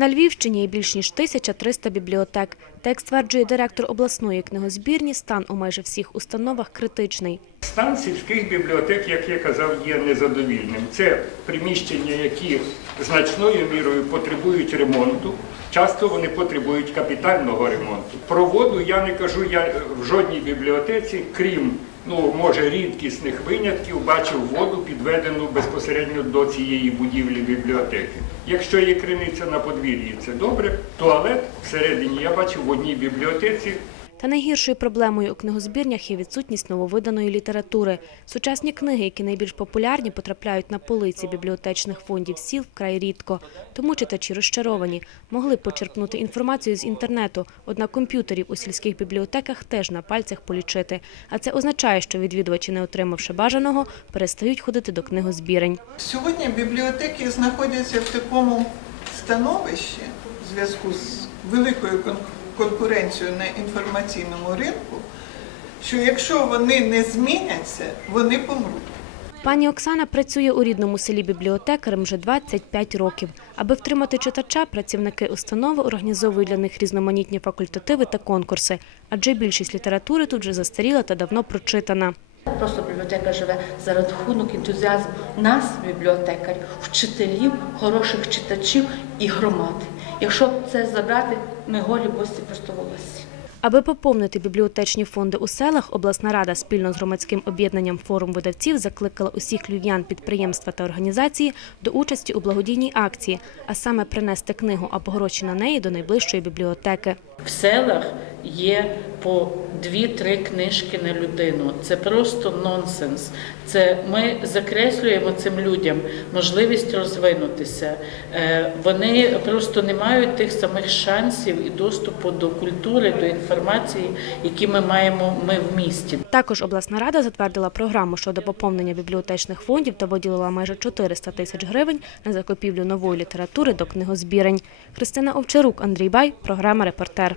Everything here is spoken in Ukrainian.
На Львівщині є більш ніж 1300 бібліотек. Так стверджує директор обласної книгозбірні, стан у майже всіх установах критичний. Стан сільських бібліотек, як я казав, є незадовільним. Це приміщення, які значною мірою потребують ремонту. Часто вони потребують капітального ремонту. Про воду я не кажу, я в жодній бібліотеці, крім ну може рідкісних винятків, бачив воду підведену безпосередньо до цієї будівлі бібліотеки. Якщо є криниця на подвір'ї, це добре. Туалет всередині я бачив в одній бібліотеці. Та найгіршою проблемою у книгозбірнях є відсутність нововиданої літератури. Сучасні книги, які найбільш популярні, потрапляють на полиці бібліотечних фондів сіл вкрай рідко. Тому читачі розчаровані. Могли б почерпнути інформацію з інтернету, однак комп'ютерів у сільських бібліотеках теж на пальцях полічити. А це означає, що відвідувачі, не отримавши бажаного, перестають ходити до книгозбірень. Сьогодні бібліотеки знаходяться в такому становищі в зв'язку з великою кон- конкуренцією на інформаційному ринку, що якщо вони не зміняться, вони помруть. Пані Оксана працює у рідному селі бібліотекарем вже 25 років. Аби втримати читача, працівники установи організовують для них різноманітні факультативи та конкурси, адже більшість літератури тут вже застаріла та давно прочитана. Просто бібліотека живе за рахунок ентузіазму нас, бібліотекарів, вчителів, хороших читачів і громади. Якщо це забрати, ми голі босі просто волосі. Аби поповнити бібліотечні фонди у селах, обласна рада спільно з громадським об'єднанням форум видавців закликала усіх львів'ян, підприємства та організації до участі у благодійній акції, а саме принести книгу або гроші на неї до найближчої бібліотеки. В селах є по дві-три книжки на людину. Це просто нонсенс. Це ми закреслюємо цим людям можливість розвинутися. Е, Вони просто не мають тих самих шансів і доступу до культури, до інформації, які ми маємо ми в місті. Також обласна рада затвердила програму щодо поповнення бібліотечних фондів та виділила майже 400 тисяч гривень на закупівлю нової літератури до книгозбірень. Христина Овчарук, Андрій Бай, програма Репортер.